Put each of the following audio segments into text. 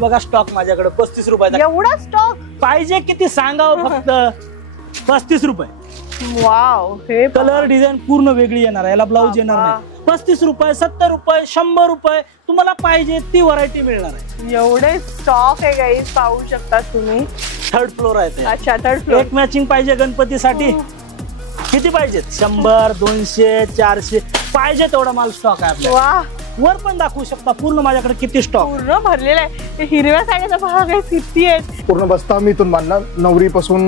बघा स्टॉक माझ्याकडे 35 रुपयाचा. एवढा स्टॉक पाहिजे किती सांगावं फक्त 35 रुपये. वाव, हे कलर डिझाईन पूर्ण वेगळी येणार आहे. याला ब्लाऊज येणार नाही. 35 रुपये, 70 रुपये, 100 रुपये तुम्हाला पाहिजे ती व्हरायटी मिळणार आहे. एवढे स्टॉक आहे गाईज, पाहू शकता तुम्ही. थर्ड फ्लोर आहे ते. अच्छा, थर्ड फ्लोर. एक मॅचिंग पाहिजे गणपतीसाठी. किती पाहिजेत? 100, 200, 400 पाहिजे तेवढा माल स्टॉक आहे आपल्याला. वा, वर पण दाखवू शकता पूर्ण माझ्याकडे किती स्टॉक पूर्ण भरलेला आहे. हिरव्या साड्याचा भाग आहे, किती आहेत. पूर्ण बस्ता मी इथून बांधला. नवरीपासून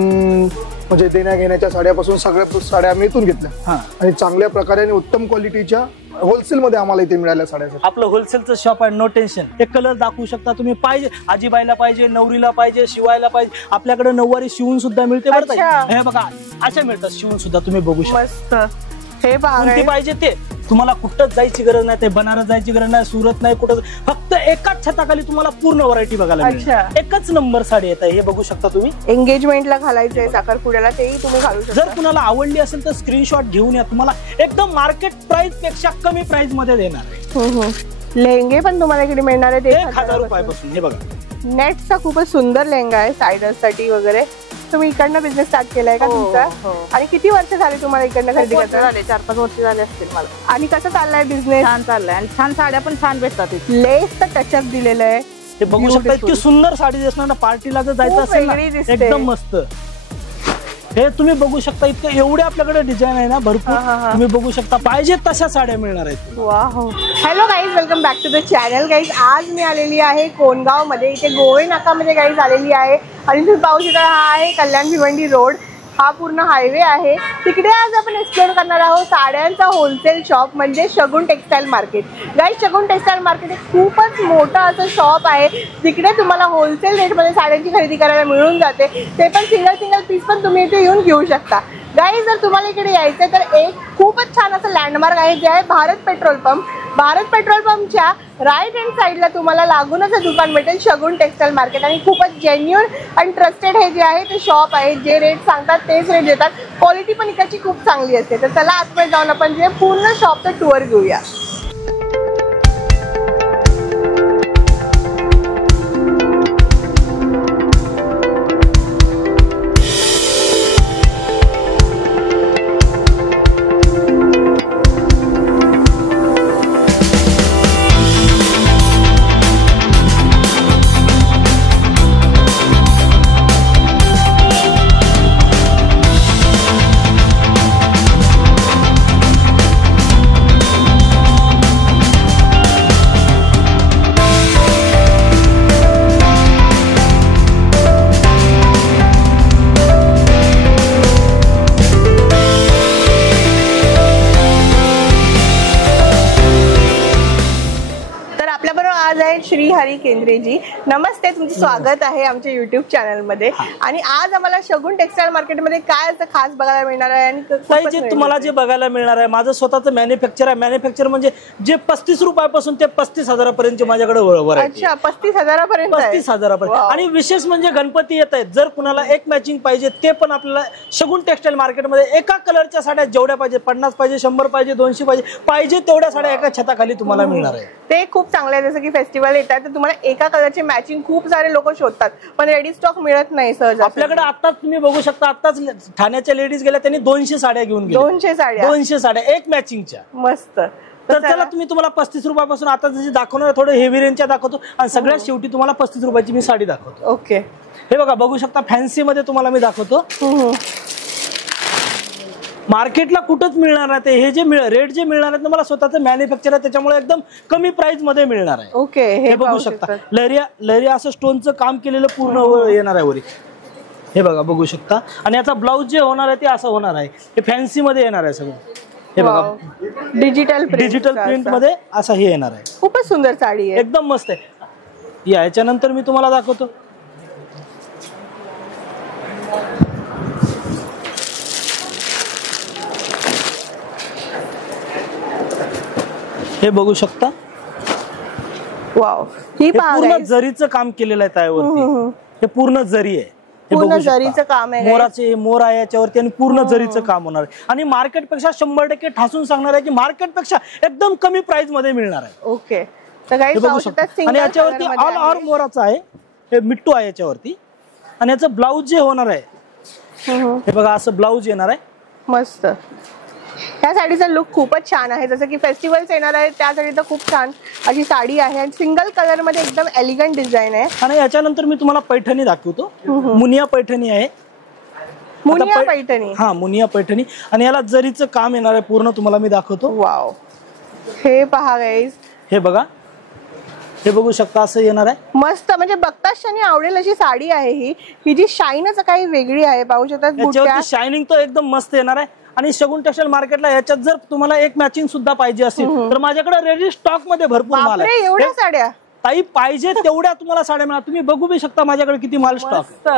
म्हणजे देण्या घेण्याच्या साड्यापासून सगळ्या साड्या आम्ही इथून घेतल्या आणि चांगल्या प्रकारे आणि उत्तम क्वालिटीच्या होलसेल मध्ये आम्हाला इथे मिळाल्या साड्या. आपलं होलसेलचं शॉप आहे, नो टेन्शन. एक कलर दाखवू शकता तुम्ही. पाहिजे आजीबाईला पाहिजे, नवरीला पाहिजे, शिवायला पाहिजे. आपल्याकडे नऊवारी शिवून सुद्धा मिळते बरं का. हे बघा अशा मिळतात शिवून सुद्धा, तुम्ही बघू शकता. मस्त. हे बघा, पाहिजे ते तुम्हाला कुठंच जायची गरज नाही. ते बनारस जायची गरज नाही, सुरत नाही, कुठं. फक्त एकाच छताखाली तुम्हाला पूर्ण व्हरायटी बघायला मिळेल. एकच नंबर साडी येत आहे. हे बघू शकता तुम्ही. एंगेजमेंटला घालायचंय, साखरपुड्याला, तेही तुम्ही घालू शकता. जर कुणाला आवडली असेल तर स्क्रीनशॉट घेऊन या. तुम्हाला एकदम मार्केट प्राइस पेक्षा कमी प्राइस मध्ये देणार आहे. लेहंगे पण तुम्हाला इकडे मिळणार आहे 1000 रुपयापासून. हे बघा नेटचा खूपच सुंदर लेहंगा आहे, सायडर्स साठी वगैरे. तुम्ही इकडनं बिझनेस स्टार्ट केलाय का तुमचा? आणि किती वर्ष झाले तुम्हाला इकडनं खरेदी करता? झाले 4-5 वर्ष झाले असतील मला. आणि कसं चाललाय बिझनेस? छान चाललाय आणि छान साड्या पण छान भेटतात. लेस तर टचअप दिलेलं आहे. ते बघू शकता. इतकी सुंदर साडी दिसणार ना, पार्टीला जर जायचं असेल ना, एकदम मस्त. हे तुम्ही बघू शकता. इतकं एवढे आपल्याकडे डिझाईन आहे ना भरपूर. तुम्ही बघू शकता. पाहिजे तशा साड्या मिळणार आहेत. Wow. Hello guys, welcome back to the channel. Guys आज मी आलेली आहे कोणगाव मध्ये. इथे गोवे नाकामध्ये गाईज आलेली आहे. आणि तुम्ही पाहू शकता हा आहे कल्याण भिवंडी रोड. हा पूर्ण हायवे आहे. तिकडे आज आपण एक्सप्लोर करणार आहोत साड्यांचा होलसेल शॉप म्हणजे शगुन टेक्सटाईल मार्केट. गाईज शगुन टेक्सटाईल मार्केट एक खूपच मोठं असं शॉप आहे. तिकडे तुम्हाला होलसेल रेटमध्ये साड्यांची खरेदी करायला मिळून जाते. ते पण सिंगल पीस पण तुम्ही इथे येऊन घेऊ शकता. गाईज जर तुम्हाला इकडे यायचं तर एक खूपच छान असं लँडमार्क आहे, जे आहे Bharat petrol pump. Bharat petrol पंपच्या राईट हँड साईडला तुम्हाला लागूनच हे दुकान भेटेल, शगुन टेक्सटाईल मार्केट. आणि खूपच जेन्युअन आणि ट्रस्टेड हे जे आहे ते शॉप आहे. जे रेट सांगतात तेच रेट देतात. क्वालिटी पण इकडची खूप चांगली असते. तर चला आतमध्ये जाऊन आपण जे पूर्ण शॉपचं टूर घेऊया. श्री हरी केंद्रेजी, नमस्ते. तुमचं स्वागत आहे आमच्या युट्यूब चॅनल मध्ये. आणि आज आम्हाला शगुन टेक्सटाईल मार्केट मध्ये काय असं खास बघायला मिळणार आहे? आणि तुम्हाला जे बघायला मिळणार आहे, माझं स्वतःचं मॅन्युफॅक्चर आहे. मॅन्युफॅक्चर म्हणजे जे 35 रुपयापासून ते 35,000 पर्यंत माझ्याकडे व्हरायटी. अच्छा, 35,000 पर्यंत. 35,000 पर्यंत. आणि विशेष म्हणजे गणपती येत आहेत. जर कुणाला एक मॅचिंग पाहिजे ते पण आपल्याला शगुन टेक्सटाईल मार्केटमध्ये एका कलरच्या साड्या जेवढ्या पाहिजे, 50 पाहिजे, 100 पाहिजे, 200 पाहिजे तेवढ्या साड्या एका छताखाली तुम्हाला मिळणार आहे. ते खूप चांगलं आहे. जसं की फेस्टिवल येतात तर तुम्हाला एका कलरचे मॅचिंग खूप सारे लोक शोधतात, पण रेडी स्टॉक मिळत नाही सहज. आपल्याकडे आताच तुम्ही बघू शकता. आताच ठाण्याच्या लेडीज गेल्या, त्यांनी 200 साड्या घेऊन गेल्या. 200 साड्या एक मॅचिंगच्या. मस्त. तर चला तुम्हाला 35 रुपयापासून आता जशी दाखवणार थोडं हेवी रेंजच्या दाखवतो आणि सगळ्यात शेवटी तुम्हाला 35 रुपयाची मी साडी दाखवतो. ओके. हे बघा बघू शकता. फॅन्सी मध्ये तुम्हाला मी दाखवतो. मार्केटला कुठंच मिळणार नाही. हे जे रेट जे मिळणार आहेत मला स्वतःचं मॅन्युफॅक्चर आहे, त्याच्यामुळे एकदम कमी प्राइस मध्ये मिळणार आहे. ओके. हे बघू शकता. लहरिया असं स्टोनचं काम केलेलं पूर्ण येणार आहे वरी. हे बघा बघू शकता. आणि याचा ब्लाऊज जे होणार आहे ते असं होणार आहे. हे फॅन्सी मध्ये येणार आहे सगळं. हे बघा डिजिटल प्रिंट मध्ये असं हे येणार आहे. खूपच सुंदर साडी आहे, एकदम मस्त आहे. याच्यानंतर मी तुम्हाला दाखवतो. हे बघू शकता. वाव. ही पूर्ण जरीचं काम केलेलं आहे त्यावरती. हे पूर्ण जरी आहे. पूर्ण जरीचं काम आहे. मोराचे मोर आहे याच्यावरती आणि पूर्ण जरीचं काम होणार आहे. आणि मार्केट पेक्षा 100% ठासून सांगणार आहे की मार्केट पेक्षा एकदम कमी प्राइस मध्ये मिळणार आहे. ओके. तर काही हे बघू शकता आणि याच्यावरती ऑल ऑर मोराचा आहे, हे मिट्टू आहे याच्यावरती. आणि याचं ब्लाऊज जे होणार आहे हे बघा असं ब्लाऊज येणार आहे. मस्त. या साडीचा लुक खूपच छान आहे, जसं की फेस्टिवल्स येणार आहे त्यासाठी तर खूप छान अशी साडी आहे आणि सिंगल कलर मध्ये एकदम एलिगंट डिझाईन आहे. आणि याच्यानंतर मी तुम्हाला पैठणी दाखवतो. मुनिया पैठणी आहे. मुनिया पैठणी. हा मुनिया पैठणी आणि याला जरीचं काम येणार आहे पूर्ण, तुम्हाला मी दाखवतो. वाव. हे पहा गाईज, हे बघा, हे बघू शकता असं येणार आहे. मस्त, म्हणजे बघताच क्षणी आवडेल अशी साडी आहे ही. ही जी शाईनच काही वेगळी आहे, पाहू शकता. शायनिंग तर एकदम मस्त येणार आहे. आणि शगुन टेक्सटाईल मार्केटला याच्यात जर तुम्हाला एक मॅचिंग सुद्धा पाहिजे असेल तर माझ्याकडे रेडी स्टॉक मध्ये भरपूर माल आहे. एवढ्या साड्या ताई पाहिजे तेवढ्या तुम्हाला साड्या मिळणार. तुम्ही बघू बी शकता माझ्याकडे किती माल स्टॉक.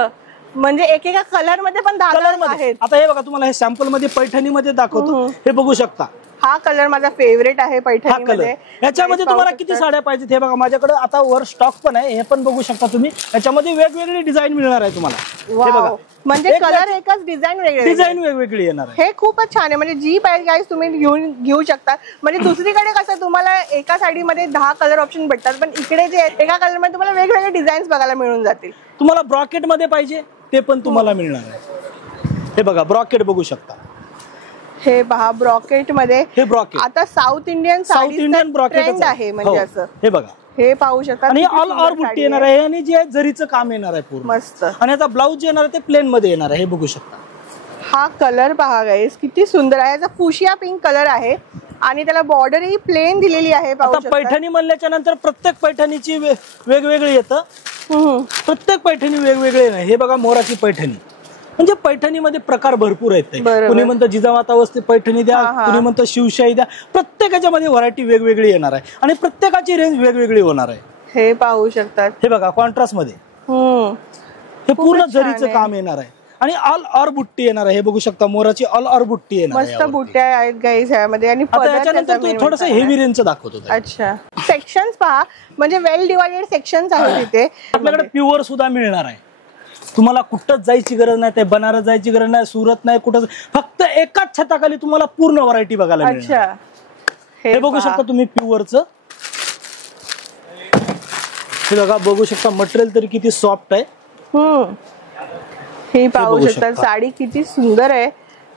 म्हणजे एकेका कलर मध्ये पण कलर मध्ये. आता हे बघा तुम्हाला हे सॅम्पल मध्ये पैठणी मध्ये दाखवतो. हे बघू शकता. हा कलर माझा फेवरेट आहे पैठणी मध्ये. याच्यामध्ये तुम्हाला किती साड्या पाहिजेत हे बघा माझ्याकडे आता वर स्टॉक पण आहे. हे पण बघू शकता तुम्ही. याच्यामध्ये वेगवेगळी डिझाईन मिळणार आहे तुम्हाला. हे बघा म्हणजे कलर एकच, डिझाईन वेगवेगळी येणार आहे. हे खूपच छान आहे. म्हणजे जी पाहिजे गाईज तुम्ही घेऊ शकता. म्हणजे दुसरीकडे कसं तुम्हाला एका साडीमध्ये 10 कलर ऑप्शन भेटतात, पण इकडे जे एका कलर मध्ये तुम्हाला वेगवेगळे डिझाईन्स बघायला मिळून जातील. तुम्हाला ब्रॉकेट मध्ये पाहिजे ते पण तुम्हाला मिळणार आहे. हे बघा ब्रॉकेट बघू शकता. हे पहा ब्रॉकेट मध्ये. हे ब्रॉकेट आता साऊथ इंडियन ब्रॉकेट आहे म्हणजे असं. हे बघा, हे पाहू शकता. आणि ऑल ऑर बुट्टी येणार आहे आणि जे जरीचं काम येणार आहे पूर्ण. मस्त. आणि आता ब्लाऊज जे येणार आहे ते प्लेन मध्ये येणार आहे. हे बघू शकता. हा कलर पहा गाईस किती सुंदर आहे. याचा फुशिया पिंक कलर आहे आणि त्याला बॉर्डर ही प्लेन दिलेली आहे. आता पैठणी म्हणल्याच्या नंतर प्रत्येक पैठणीची वेगवेगळी येतं. प्रत्येक पैठणी वेगवेगळे नाही. हे बघा मोराची पैठणी. म्हणजे पैठणीमध्ये प्रकार भरपूर आहेत. कुणी म्हणतं जिजामाता पैठणी द्या, कुणी म्हणतं शिवशाही द्या. प्रत्येकाच्या व्हरायटी वेगवेगळी येणार आहे आणि प्रत्येकाची रेंज वेगवेगळी होणार आहे. हे पाहू शकतात. हे बघा कॉन्ट्रास्ट मध्ये हे पूर्ण जरीचं काम येणार आहे आणि ऑल ऑर बुट्टी येणार आहे. हे बघू शकता मोराची ऑल ऑर बुट्टी येणार. मस्त बुट्ट्या आहेत गाईस ह्यामध्ये. आणि त्याच्यानंतर थोडंसं हेवी रेंजचं दाखवतो. अच्छा, सेक्शन्स पहा, म्हणजे वेल डिवायडेड सेक्शन्स आहेत तिथे. आपल्याकडे प्युअर सुद्धा मिळणार आहे. तुम्हाला कुठंच जायची गरज नाही. ते बनारस जायची गरज नाही, सुरत नाही, कुठं. फक्त एकाच छताखाली तुम्हाला पूर्ण व्हरायटी बघायला मिळेल. हे बघू शकता तुम्ही प्युअरचं. हे बघा बघू शकता मटेरियल तरी किती सॉफ्ट आहे. हे पाहू शकता साडी किती सुंदर आहे.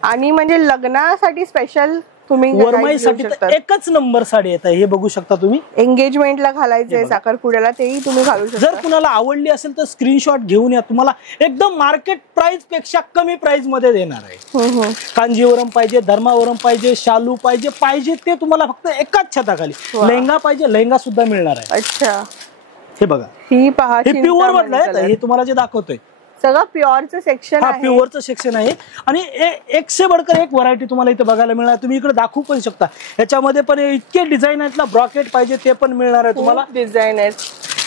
आणि म्हणजे लग्नासाठी स्पेशल तुम्ही वरमाईसाठी एकच नंबर साडी येत आहे. हे बघू शकता तुम्ही. एंगेजमेंटला घालायचंय, साखरपुड्याला, तेही तुम्ही घालू शकता. जर कुणाला आवडली असेल तर स्क्रीनशॉट घेऊन या. तुम्हाला एकदम मार्केट प्राइस पेक्षा कमी प्राइस मध्ये देणार आहे. कांजीवरम पाहिजे, धर्मावरम पाहिजे, शालू पाहिजे ते तुम्हाला फक्त एकाच छताखाली. लेहंगा पाहिजे, लेहंगा सुद्धा मिळणार आहे. अच्छा, हे बघा. ही पहा, हे प्युअर मधलं आहे. हे तुम्हाला जे दाखवतोय सगळं प्युअरचं सेक्शन आहे. प्युअरचं सेक्शन आहे आणि एक से बडकर एक व्हरायटी तुम्हाला इथे बघायला मिळणार. तुम्ही इकडे दाखवू पण शकता. याच्यामध्ये पण इतके डिझाईन आहेत ना. ब्रॉकेट पाहिजे ते पण मिळणार आहे तुम्हाला. डिझाईन आहेत.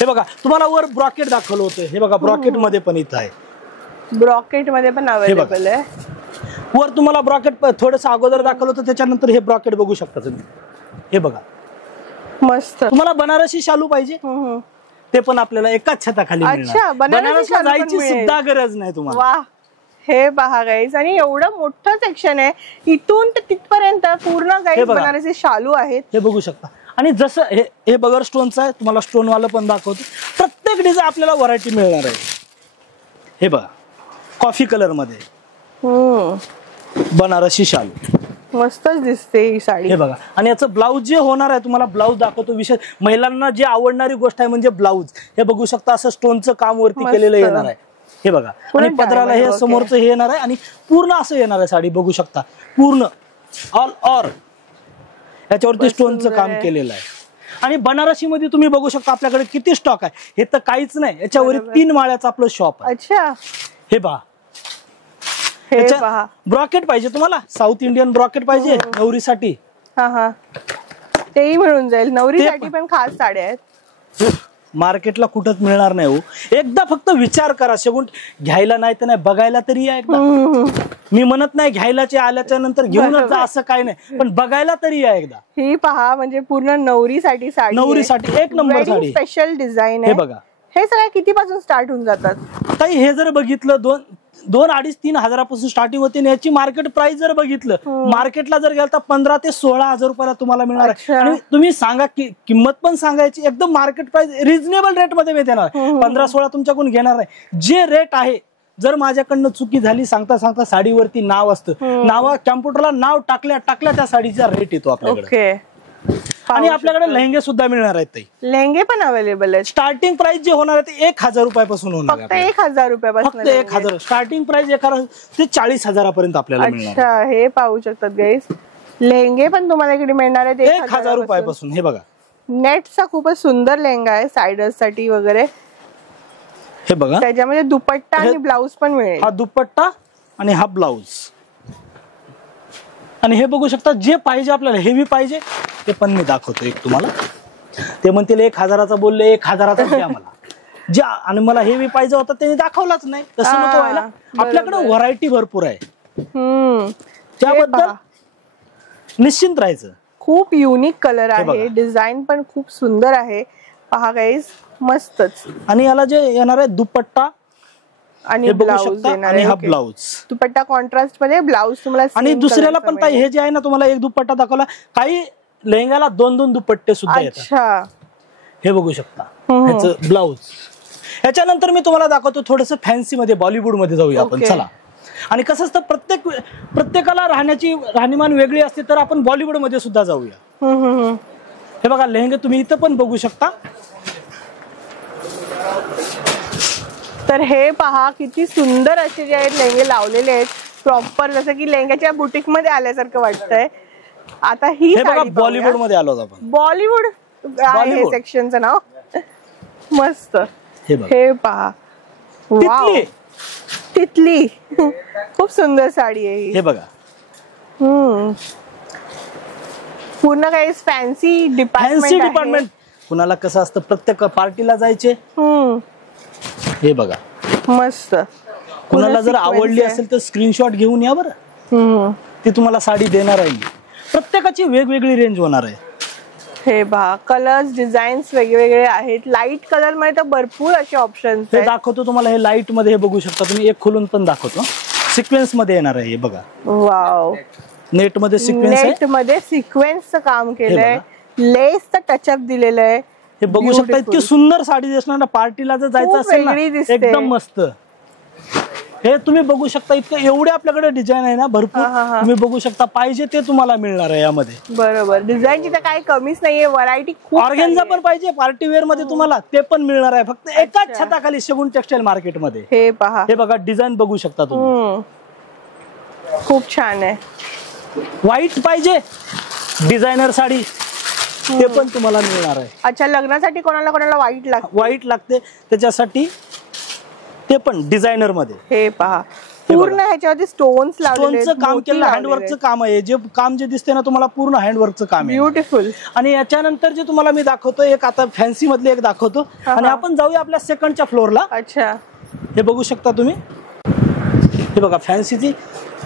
हे बघा तुम्हाला वर ब्रॉकेट दाखवलं होतं. हे बघा ब्रॉकेट मध्ये पण इथं आहे. ब्रॉकेट मध्ये पण अवेलेबल आहे. वर तुम्हाला ब्रॉकेट थोडंसं अगोदर दाखवलं होतं, त्याच्यानंतर हे ब्रॉकेट बघू शकता तुम्ही. हे बघा मस्त. तुम्हाला बनारसी शालू पाहिजे ते पण आपल्याला एकाच छताखाली मिळणार. बनारसला जायची सुद्धा गरज नाही तुम्हाला. वा, हे पहा गाईस. आणि एवढं मोठं सेक्शन आहे, इथून ते तिथपर्यंत पूर्ण गाईस बनारसी शालू आहेत. हे बघू शकता. आणि जसं हे बगर स्टोनचं आहे, तुम्हाला स्टोन वाला पण दाखवतो. प्रत्येक डिझाईन आपल्याला व्हरायटी मिळणार आहे. हे बघा कॉफी कलर मध्ये बनारसी शालू मस्तच दिसते ही साडी. हे बघा. आणि याचं ब्लाऊज जे होणार आहे तुम्हाला ब्लाऊज दाखवतो. विशेष महिलांना जे आवडणारी गोष्ट आहे म्हणजे ब्लाऊज. हे बघू शकता असं स्टोनचं काम वरती केलेलं येणार आहे. हे बघा. आणि पदराला हे समोरचं हे येणार आहे आणि पूर्ण असं येणार आहे साडी. बघू शकता पूर्ण ऑल ऑर याच्यावरती स्टोनचं काम केलेलं आहे. आणि बनारसी मध्ये तुम्ही बघू शकता आपल्याकडे किती स्टॉक आहे. हे तर काहीच नाही, याच्यावर 3 माळ्याचं आपलं शॉप आहे. अच्छा, हे पहा. ब्रॉकेट पाहिजे तुम्हाला, साऊथ इंडियन ब्रॉकेट पाहिजे नवरीसाठी. तेही मिळून जाईल. नवरीसाठी पण खास साड्या आहेत. मार्केटला कुठंच मिळणार नाही हो. एकदा फक्त विचार करा. शेवट घ्यायला नाही तर नाही, बघायला तरी या एकदा. मी म्हणत नाही घ्यायलाचे आल्याच्या नंतर घेऊनच जा असं काही नाही, पण बघायला तरी या एकदा. ही पहा, म्हणजे पूर्ण नवरीसाठी साडी. नवरीसाठी एक नंबर साडी, स्पेशल डिझाईन आहे. आहे. हे बघा. हे सगळ्या किती पासून स्टार्ट होऊन जातात ताई? हे जर बघितलं 2,500-3,000 हजारापासून स्टार्टिंग होते आणि याची मार्केट प्राइस जर बघितलं मार्केटला जर गेलं तर 15,000 ते 16,000 रुपयाला तुम्हाला मिळणार आहे. आणि तुम्ही सांगा की किंमत पण सांगायची एकदम मार्केट प्राइस रिझनेबल रेट मध्ये मी देणार. 15-16 तुमच्याकडून घेणार आहे. जे रेट आहे जर माझ्याकडनं चुकी झाली सांगता सांगता साडीवरती नाव असतं, नावा कॅम्प्युटरला नाव टाकल्या त्या साडीचा रेट येतो आपल्याकडे. आणि आपल्याकडे लेहंगे सुद्धा मिळणार आहेत. लेहंगे पण अवेलेबल आहेत. स्टार्टिंग प्राइस जे होणार आहे ते 1,000 रुपयापासून होणार आहे. फक्त 1,000 रुपयापासून, फक्त 1,000. स्टार्टिंग प्राइस ते 40,000 पर्यंत आपल्याला मिळणार. अच्छा, हे पाहू शकतात गाईस, लेहंगे पण तुम्हाला इकडे मिळणार आहेत 1,000 रुपयापासून. हे बघा नेटचा खूपच सुंदर लेहंगा आहे सायडर्स साठी वगैरे. हे बघा त्याच्यामध्ये दुपट्टा आणि ब्लाउज पण मिळेल. हा दुपट्टा आणि हा ब्लाउज. आणि हे बघू शकता जे पाहिजे आपल्याला हेवी पाहिजे ते पण मी दाखवतो एक तुम्हाला. ते म्हणतील 1,000चा बोलले 1,000चा द्या मला. जे आणि मला हेवी पाहिजे होता त्यांनी दाखवलाच नाही. तसं नको व्हायला. आपल्याकडे व्हरायटी भरपूर आहे. त्याबद्दल निश्चिंत राहायचं. खूप युनिक कलर आहे, डिझाईन पण खूप सुंदर आहे. पहा गाईज, मस्तच. आणि याला जे येणार आहे दुपट्टा आणि ब्लाउज आणि हा ब्लाउज. दुपट्टा कॉन्ट्रास्ट मध्ये, ब्लाउज तुम्हाला. आणि दुसऱ्याला पण ताई हे जे आहे ना तुम्हाला एक दुपट्टा दाखवला, काही लेहंग्याला 2-2 दुपट्टे सुद्धा येतात. हे बघू शकता ह्याचं ब्लाउज. ह्याच्यानंतर मी तुम्हाला दाखवतो थोडस फॅन्सी मध्ये, बॉलिवूड मध्ये जाऊया आपण. चला. आणि कसं असतं प्रत्येकाला राहणीमान वेगळी असते, तर आपण बॉलिवूड मध्ये सुद्धा जाऊया. हे बघा लेहंगे तुम्ही इथं पण बघू शकता. तर हे पहा किती सुंदर असे जे आहेत लेहंगे लावलेले आहेत प्रॉपर, जसं की लेहंग्याच्या बुटीक मध्ये आल्यासारखं वाटतंय. आता ही बॉलिवूड मध्ये आलो आपण. बॉलिवूड आहे सेक्शनचं नाव. मस्त. हे पहा, वाव, तितली. खूप सुंदर साडी आहे ही. हे बघा पूर्ण काही फॅन्सी डिपार्टमेंट. कुणाला कसं असतं प्रत्येक पार्टीला जायचे. हे बघा मस्त. कुणाला जर आवडली असेल तर स्क्रीनशॉट घेऊन या बरं. ती तुम्हाला साडी देणार आहे. प्रत्येकाची वेगवेगळी रेंज होणार आहे. हे पहा, कलर्स डिझाईन्स वेगवेगळे आहेत. लाईट कलर मध्ये तर भरपूर असे ऑप्शन्स आहेत. दाखवतो तुम्हाला. हे लाईट मध्ये हे बघू शकता तुम्ही. एक खोलून पण दाखवतो. सिक्वेन्स मध्ये येणार आहे. हे बघा. वाव. नेट मध्ये सिक्वेन्स आहे. नेट मध्ये सिक्वेन्सचं काम केलंय. लेसचं टचअप दिलेलं आहे. हे बघू शकता. इतकी सुंदर साडी दिसणार ना पार्टीला जर जायचं असेल ना, एकदम मस्त. हे तुम्ही बघू शकता. इतकं एवढे आपल्याकडे डिझाईन आहे ना भरपूर. तुम्ही बघू शकता. पाहिजे ते तुम्हाला मिळणार आहे यामध्ये. बरोबर. डिझाईनची तर काही कमीच नाहीये. व्हरायटी खूप. ऑर्गेन्झा पण पाहिजे पार्टी वेअर मध्ये तुम्हाला, ते पण मिळणार आहे फक्त एकाच छताखाली शगुन टेक्सटाईल मार्केट मध्ये. हे पहा. हे बघा डिझाईन बघू शकता तुम्ही. खूप छान आहे. व्हाईट पाहिजे डिझायनर साडी, ते पण तुम्हाला मिळणार आहे. अच्छा, लग्नासाठी कोणाला व्हाईट लागते त्याच्यासाठी ते पण डिझायनर मध्ये. हे पहा, पूर्ण ह्याच्यावरती स्टोन्स काम केलं. हँडवर्कचं काम आहे. जे काम जे दिसते ना तुम्हाला पूर्ण हँडवर्कचं काम आहे. ब्युटिफुल. आणि याच्यानंतर जे तुम्हाला मी दाखवतो एक आता फॅन्सी मधले एक दाखवतो. आणि आपण जाऊया आपल्या सेकंडच्या फ्लोअरला. अच्छा. हे बघू शकता तुम्ही. हे बघा फॅन्सीची.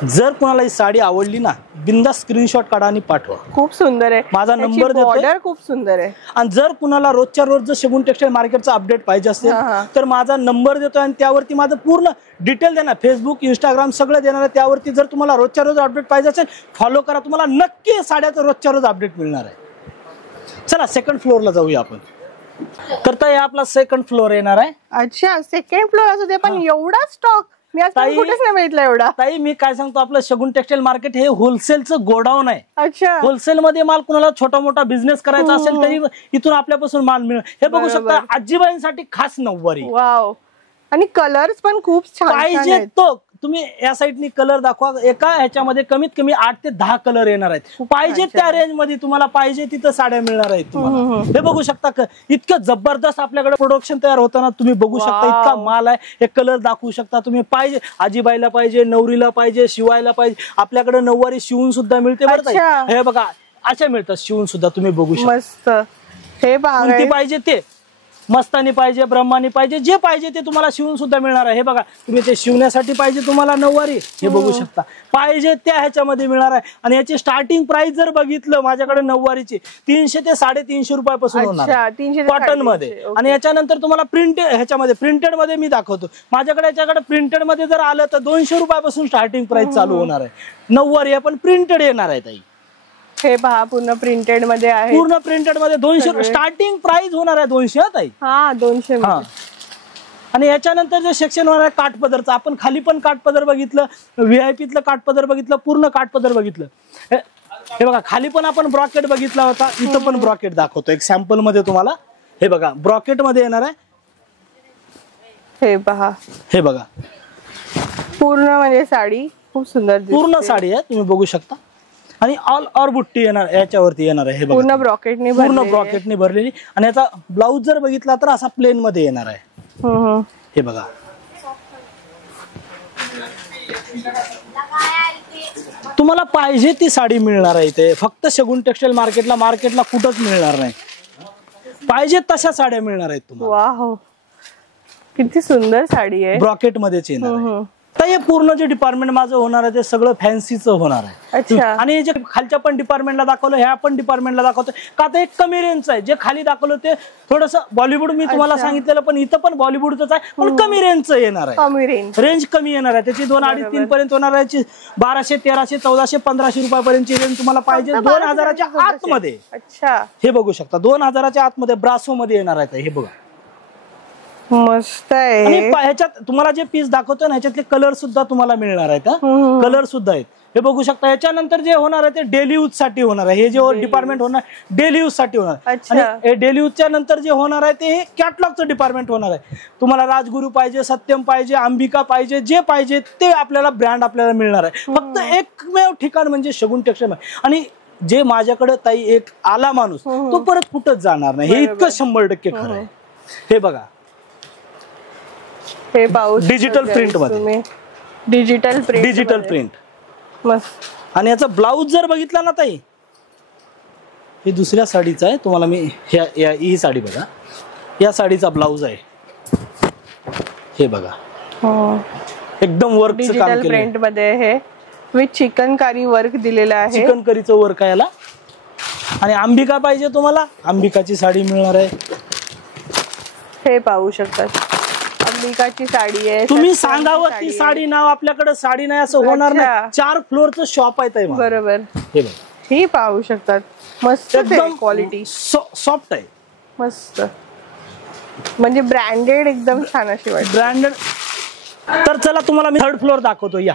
जर कोणाला ही साडी आवडली ना, बिंदास स्क्रीनशॉट काढा आणि पाठवा. खूप सुंदर आहे. माझा नंबर देतोय. खूप सुंदर आहे. आणि जर कुणाला रोजच्या रोज जर शगुन टेक्सटाईल मार्केटचा अपडेट पाहिजे असेल तर माझा नंबर देतोय आणि त्यावरती माझं पूर्ण डिटेल देणार. फेसबुक, इंस्टाग्राम सगळं देणार आहे. त्यावरती जर तुम्हाला रोजच्या रोज अपडेट पाहिजे असेल फॉलो करा. तुम्हाला नक्की साड्याचं रोजच्या रोज अपडेट मिळणार आहे. चला सेकंड फ्लोअरला जाऊया आपण. तर आपला सेकंड फ्लोअर येणार आहे. अच्छा, सेकंड फ्लोअर असू दे, पण एवढा स्टॉक मी आज कुठेच नाही भेटला एवढा. ताई मी काय सांगतो, आपलं शगुन टेक्सटाईल मार्केट हे होलसेलचं गोडाऊन आहे. अच्छा. होलसेल मध्ये माल कुणाला छोटा मोठा बिझनेस करायचा असेल तरी इथून आपल्यापासून माल मिळेल. हे बघू शकता. आजीबाईंसाठी खास नऊवारी. वाव. आणि कलर्स पण खूप छान पाहिजे तो तुम्ही या साईडनी कलर दाखवा. एका ह्याच्यामध्ये कमीत कमी 8 ते 10 कलर येणार आहेत. पाहिजे त्या रेंज मध्ये तुम्हाला पाहिजे तिथं साड्या मिळणार आहेत तुम्हाला. हे बघू शकता. इतकं जबरदस्त आपल्याकडे प्रोडक्शन तयार होताना तुम्ही बघू शकता. इतका माल आहे. हे कलर दाखवू शकता तुम्ही. पाहिजे आजीबाईला पाहिजे, नवरीला पाहिजे, शिवायला पाहिजे. आपल्याकडे नऊवारी शिवून सुद्धा मिळते बरं. हे बघा अशा मिळतात शिवून सुद्धा. तुम्ही बघू शकता. मस्त. हे बघा पाहिजे ते मस्तानी पाहिजे, ब्रह्मानी पाहिजे, जे पाहिजे ते तुम्हाला शिवून सुद्धा मिळणार आहे. हे बघा, तुम्ही ते शिवण्यासाठी पाहिजे तुम्हाला नऊवारी, हे बघू शकता, पाहिजे त्या ह्याच्यामध्ये मिळणार आहे. आणि याची स्टार्टिंग प्राइस जर बघितलं माझ्याकडे नऊवारीची 300 ते 350 रुपयापासून होणार कॉटन मध्ये. आणि याच्यानंतर तुम्हाला ह्याच्यामध्ये प्रिंटेड मध्ये मी दाखवतो. माझ्याकडे याच्याकडे प्रिंटेड मध्ये जर आलं तर 200 रुपयापासून स्टार्टिंग प्राइस चालू होणार आहे. नऊवारी आहे पण प्रिंटेड येणार आहे ताई. हे पहा पूर्ण प्रिंटेड मध्ये आहे, पूर्ण प्रिंटेड मध्ये 200 स्टार्टिंग प्राइस होणार आहे. 200 ताई. हा 200. आणि याच्यानंतर जे सेक्शन होणार आहे काठपदरचं, आपण खाली पण काठपदर बघितलं, व्हीआयपीतलं काठपदर बघितलं, पूर्ण काठपदर बघितलं. हे बघा, खाली पण आपण ब्रॉकेट बघितला होता, इथं पण ब्रॉकेट दाखवतो एक सॅम्पल मध्ये तुम्हाला. हे बघा, ब्रॉकेट मध्ये येणार आहे. हे पहा, हे बघा, पूर्ण म्हणजे साडी खूप सुंदर दिसते. पूर्ण साडी आहे, तुम्ही बघू शकता. आणि ऑल ओव्हर बुट्टी येणार, याच्यावरती येणार आहे. हे बघा, पूर्ण ब्रॉकेटने पूर्ण ब्रॉकेटने भरलेली. आणि याचा ब्लाऊज जर बघितला तर असा प्लेन मध्ये येणार आहे. हे बघा, तुम्हाला पाहिजे ती साडी मिळणार आहे इथे. फक्त शगुन टेक्सटाईल मार्केटला कुठंच मिळणार नाही. पाहिजे तशा साड्या मिळणार आहेत तुम्हाला. वाव, किती सुंदर साडी आहे. ब्रॉकेट मध्येच येणार आहे. तर हे पूर्ण जे डिपार्टमेंट माझं होणार आहे ते सगळं फॅन्सीचं होणार आहे. अच्छा. आणि जे खालच्या पण डिपार्टमेंटला दाखवलं, ह्या पण डिपार्टमेंटला दाखवतो का, आता एक कमी रेंजचं आहे. जे खाली दाखवलं ते थोडंसं बॉलिवूड मी तुम्हाला सांगितलेलं, पण इथं पण बॉलिवूडच आहे, पण कमी रेंजचं येणार आहे. कमी रेंज कमी येणार आहे. त्याची 2, 2.5, 3 पर्यंत होणार आहे. 1200, 1300, 1400, 1500 रुपयापर्यंतची रेंज तुम्हाला पाहिजे 2000च्या आतमध्ये. अच्छा. हे बघू शकता, 2000च्या आतमध्ये ब्रासो मध्ये येणार आहे. हे बघा, मस्त आहे. आणि ह्याच्यात तुम्हाला जे पीस दाखवतो ना, ह्याच्यातले कलर सुद्धा तुम्हाला मिळणार आहेत. कलर सुद्धा आहेत, हे बघू शकता. याच्यानंतर जे होणार आहे ते डेली यूज साठी होणार आहे. हे जे डिपार्टमेंट होणार डेली यूज साठी होणार. आणि डेली यूजच्या नंतर जे होणार आहे ते कॅटलॉगचं डिपार्टमेंट होणार आहे. तुम्हाला राजगुरू पाहिजे, सत्यम पाहिजे, अंबिका पाहिजे, जे पाहिजे ते आपल्याला ब्रँड आपल्याला मिळणार आहे. फक्त एकमेव ठिकाण म्हणजे शगुन टेक्सटाईल. आणि जे माझ्याकडे ताई एक आला माणूस तो परत कुठंच जाणार नाही. हे इतकं 100% खरं आहे. हे बघा, हे पाऊस डिजिटल प्रिंट मध्ये, डिजिटल प्रिंट मस्त. आणि याचा ब्लाऊज जर बघितला ना ताई, हे दुसऱ्या साडीचा आहे. तुम्हाला मी ही साडी बघा, या साडीचा ब्लाऊज आहे. हे बघा, एकदम वर्क डिजिटल प्रिंट मध्ये हे विथ चिकनकारी वर्क दिलेलं आहे. चिकनकरीचं वर्क आहे याला. आणि अंबिका पाहिजे तुम्हाला, अंबिकाची साडी मिळणार आहे. हे पाहू शकतात, अंबिकाची साडी आहे. तुम्ही सांगावं ती साडी नाव, आपल्याकडे साडी नाही असं होणार नाही. 4 फ्लोअरचं शॉप आहे ताई. बरोबर. हे बघा, ही पाहू शकतात, मस्त एकदम क्वालिटी, सॉफ्ट आहे, मस्त. म्हणजे ब्रँडेड, एकदम छान अशी वाटते, ब्रँडेड. तर चला तुम्हाला मी 3rd फ्लोअर दाखवतो. या,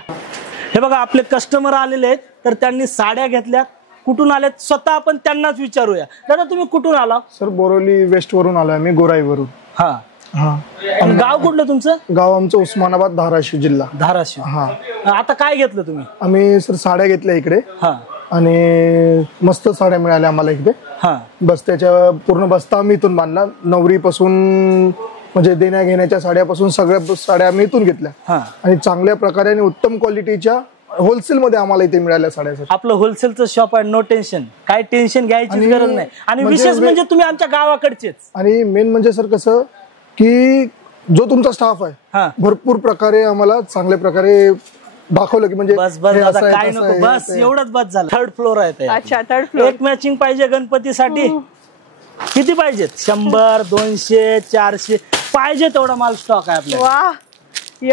हे बघा, आपले कस्टमर आलेले आहेत, तर त्यांनी साड्या घेतल्या. कुठून आलेत स्वतः आपण त्यांनाच विचारूया. दादा तुम्ही कुठून आला? सर बोरोली वेस्ट वरून आलोय मी, गोराईवरून. हा. आणि गाव कुठलं तुमचं? गाव आमचं उस्मानाबाद, धाराशिव जिल्हा. धाराशिव. हा. आता काय घेतलं तुम्ही? आम्ही सर साड्या घेतल्या इकडे. हा. आणि मस्त साड्या मिळाल्या आम्हाला इकडे. हा. बस्त्याच्या पूर्ण बस्ता आम्ही इथून बांधला. नवरीपासून म्हणजे देण्या घेण्याच्या साड्यापासून सगळ्या साड्या आम्ही इथून घेतल्या. आणि चांगल्या प्रकारे आणि उत्तम क्वालिटीच्या होलसेल मध्ये आम्हाला इथे मिळाल्या साड्या. आपलं होलसेलचं शॉप आहे, नो टेन्शन, काय टेन्शन घ्यायची गरज नाही. आणि विशेष म्हणजे तुम्ही आमच्या गावाकडचेच. आणि मेन म्हणजे सर कसं की जो तुमचा स्टाफ आहे भरपूर प्रकारे आम्हाला चांगल्या प्रकारे दाखवलं की म्हणजे बस काय नको, बस एवढंच बस झालं. 3rd फ्लोअर आहे. अच्छा, 3rd फ्लोअर. एक मॅचिंग पाहिजे गणपतीसाठी. किती पाहिजेत? 100, 200, 400 पाहिजे तेवढा माल स्टॉक आहे आपल्याला. वा,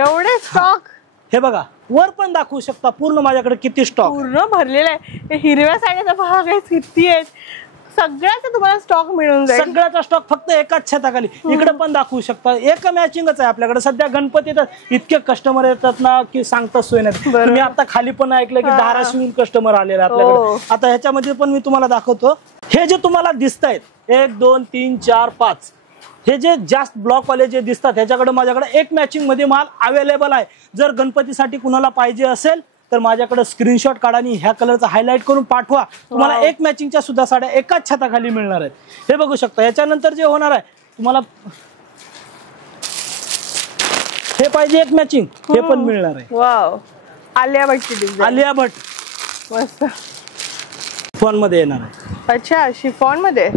एवढे स्टॉक. हे बघा, वर पण दाखवू शकता पूर्ण माझ्याकडे किती स्टॉक पूर्ण भरलेला आहे. हिरव्या साड्याचा भाग आहे, किती आहेत, सगळ्याचा तुम्हाला स्टॉक मिळून जाईल. सगळ्याचा स्टॉक फक्त एकाच छताखाली. इकडे पण दाखवू शकता, एक मॅचिंगच आहे आपल्याकडे. सध्या गणपती येतात, इतके कस्टमर येतात ना की सांगता सोय नाही. तुम्ही आता खाली पण ऐकलं की धाराशिवून कस्टमर आलेला आपल्याकडे. आता ह्याच्यामध्ये पण मी तुम्हाला दाखवतो. हे जे तुम्हाला दिसत आहेत 1, 2, 3, 4, 5, हे जे जास्त ब्लॉक वाले जे दिसतात ह्याच्याकडे माझ्याकडे एक मॅचिंग मध्ये माल अवेलेबल आहे. जर गणपतीसाठी कुणाला पाहिजे असेल तर माझ्याकडे स्क्रीनशॉट काढा आणि ह्या कलरचा हायलाइट करून पाठवा. तुम्हाला एक मॅचिंगच्या सुद्धा साड्या एकाच छताखाली मिळणार आहेत. हे बघू शकता. याच्यानंतर जे होणार आहे तुम्हाला हे पाहिजे एक मॅचिंग, हे पण मिळणार आहे. वाव, आलिया भट्टची डिझाइन. आलिया भट्ट मस्त फोन मध्ये येणार आहे. अच्छा, शिफॉन मध्ये,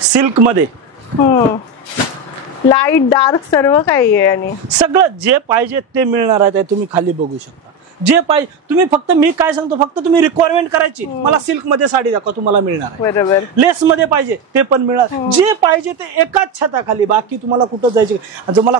सिल्क मध्ये. लाईट डार्क सर्व काही आहे आणि सगळं जे पाहिजे ते मिळणार आहे. ते तुम्ही खाली बघू शकता. जे पाहिजे तुम्ही फक्त, मी काय सांगतो, फक्त तुम्ही रिक्वायरमेंट करायची, मला सिल्क मध्ये साडी दाखवा, तुम्हाला मिळणार आहे. बरोबर. लेस मध्ये पाहिजे ते पण मिळणार. जे पाहिजे ते एकाच छताखाली, बाकी तुम्हाला कुठं जायचे. जर मला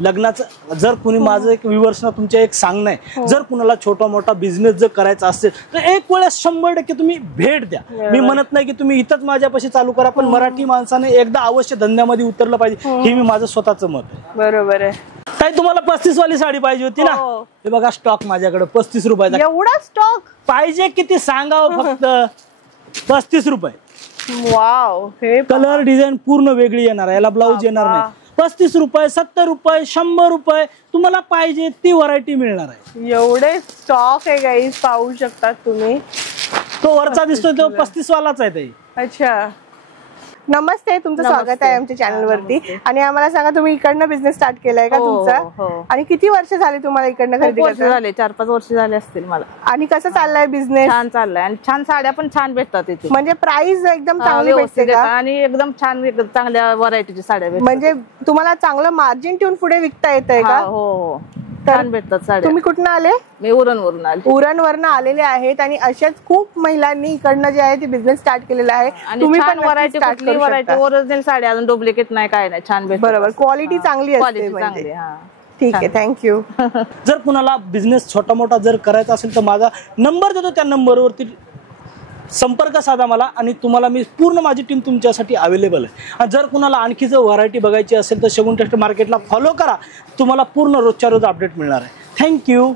लग्नाचं, जर कुणी माझं एक विवर्षण तुमच्या एक सांगणं आहे, जर कुणाला छोटा मोठा बिझनेस जर करायचा असेल तर एक वेळेस 100% तुम्ही भेट द्या. मी म्हणत नाही की तुम्ही इथंच माझ्यापाशी चालू करा, पण मराठी माणसाने एकदा अवश्य धंद्यामध्ये उतरलं पाहिजे, हे मी माझं स्वतःचं मत आहे. बरोबर आहे. ताई तुम्हाला 35 वाली साडी पाहिजे होती ना, हे बघा स्टॉक माझ्याकडे 35 रुपयाचा. एवढा स्टॉक पाहिजे किती सांगावं, फक्त 35 रुपये. वाव. हे कलर डिझाईन पूर्ण वेगळी येणार आहे, याला ब्लाऊज येणार नाही. 35 रुपये, 70 रुपये, 100 रुपये, तुम्हाला पाहिजे ती व्हरायटी मिळणार आहे. एवढे स्टॉक आहे गाईज, पाहू शकतात तुम्ही. तो वरचा दिसतोय तो 35 वालाच आहे ताई. अच्छा. नमस्ते, तुमचं स्वागत आहे आमच्या चॅनल वरती. आणि आम्हाला सांगा, तुम्ही इकडनं बिझनेस स्टार्ट केलाय का तुमचा? आणि किती वर्ष झाले तुम्हाला इकडनं खरेदी करता? झाले 4-5 वर्ष झाले असतील मला. आणि कसं चाललाय बिझनेस? छान चाललाय आणि छान साड्या पण छान भेटतात इथे. म्हणजे प्राइस एकदम चांगली भेटते का? आणि एकदम छान, एकदम चांगल्या व्हरायटीची साड्या भेटतात. म्हणजे तुम्हाला चांगलं मार्जिन ठेवून पुढे विकता येतंय का? हो, छान भेटतात साड्या. तुम्ही कुठनं आले? मी उरणवरून आले. उरणवरनं आलेले आहेत आणि अशाच खूप महिलांनी इकडनं जे आहे ते बिझनेस स्टार्ट केलेला आहे. तुम्ही पण व्हरायटी, कुठली व्हरायटी, ओरिजिनल साड्या, अजून डुप्लिकेट नाही, काय नाही, छान भेटतात. बरोबर. क्वालिटी चांगली असते. क्वालिटी चांगली. ठीक आहे, थँक्यू. जर कुणाला बिझनेस छोटा मोठा जर करायचा असेल तर माझा नंबर देतो, त्या नंबरवरती संपर्क साधा मला, आणि तुम्हाला मी पूर्ण माझी टीम तुमच्यासाठी अवेलेबल आहे. आणि जर कुणाला आणखी जर व्हरायटी बघायची असेल तर शगुन टेक्सटाईल मार्केटला फॉलो करा, तुम्हाला पूर्ण रोजच्या रोज अपडेट मिळणार आहे. थँक्यू.